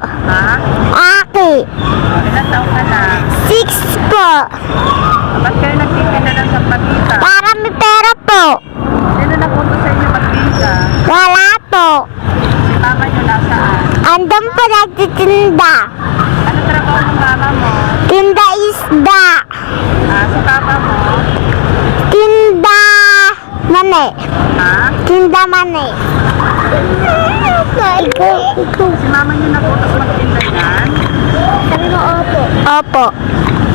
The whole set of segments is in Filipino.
Ha? Aki. Ilan taon ka na? 6 po. Ba't kayo nagtitinda ng sampagita? Para may pera po. Sino napunto sa inyo magtinda? Wala po. Si mama nyo nasaan? Andun po nagtitinda. Ano trabaho ng mama mo? Tinda isda. Si papa mo? Tinda mani. Ha? Tinda mani. Si mama nyo napunto sa magtinda yan? Sabi mo opo. Opo.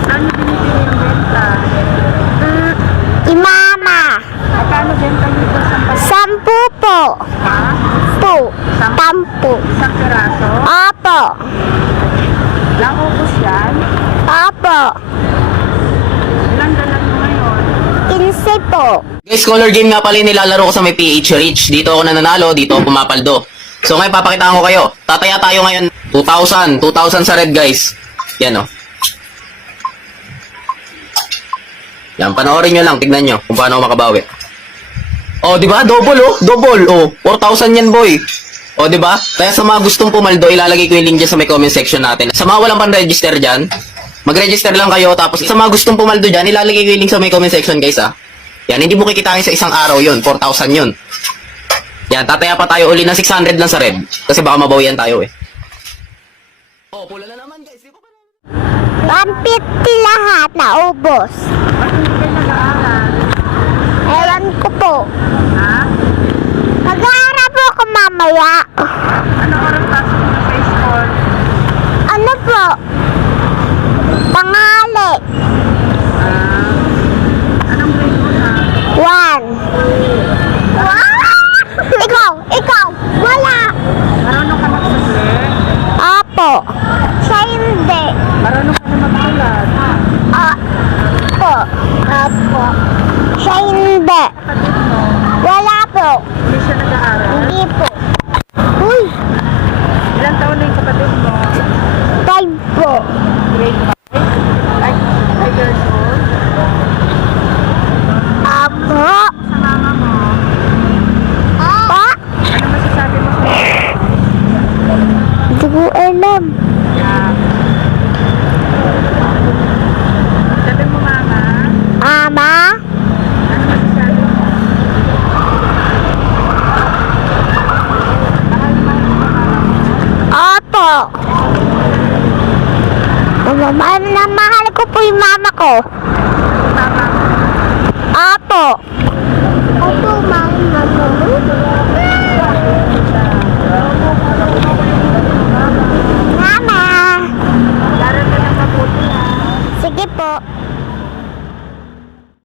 Saan nyo binibili yung benta? Imama. Magkano benta nyo sa sampagita? 10 po. Ha? Po. 10. Isang piraso? Opo. Naubos yan? Opo. Ilan dalag mo ngayon? 15 po. Guys, color game nga pala yung nilalaro ko sa may PH Reach. Dito ako nananalo, dito ako pumapaldo. So ngayon papakitaan ko kayo. Tataya tayo ngayon 2,000 sa red guys. Yan o. Yan, panoorin nyo lang, tignan nyo kung paano ako makabawi. Oh, di ba? Double oh, double. Oh, 4,000 yan boy. Oh, di ba? Kaya sa mga gustong pumaldo, ilalagay ko yung link dyan sa may comment section natin. Sa mga walang pan-register dyan, mag-register lang kayo. Tapos sa mga gustong pumaldo dyan, ilalagay ko yung link sa may comment section guys ah. Yan, hindi mo kikitain sa isang araw yun. 4,000 yun. Yan, tataya pa tayo uli na 600 lang sa red. Kasi baka mabawian tayo eh. Oh, pula na naman guys. 150 lahat na ubos. Ba't hindi kayo nag-aaral? Ewan ko po. Ha? Mag-aaral po ako mamaya. Anong oras pasok mo sa school? Ano po? Tangali. Anong grade mo na? 1. Wow! Ikaw, wala. Marunong ka magsasli? Apo. Siya hindi. Marunong ka na magsulat? Apo. Apo. Siya hindi. Kapatid mo? Wala po. Hindi siya nag-aaral? Hindi po. Uy, Ilang taon na yung kapatid mo? 5 po. Grade 5? Like 5 years old? Apo. Sa mama mo? Apo. Ano masasabi mo sa Hindi ko alam. Yeah. Sabi mo mama? Ama? Ano masasabi mo? Mahal mo mama mo? Opo. Mahal ko po yung mama ko. Mama mo? Opo. Opo, mama mo. Mama. Laro ka ng mabuti ha. Sige po.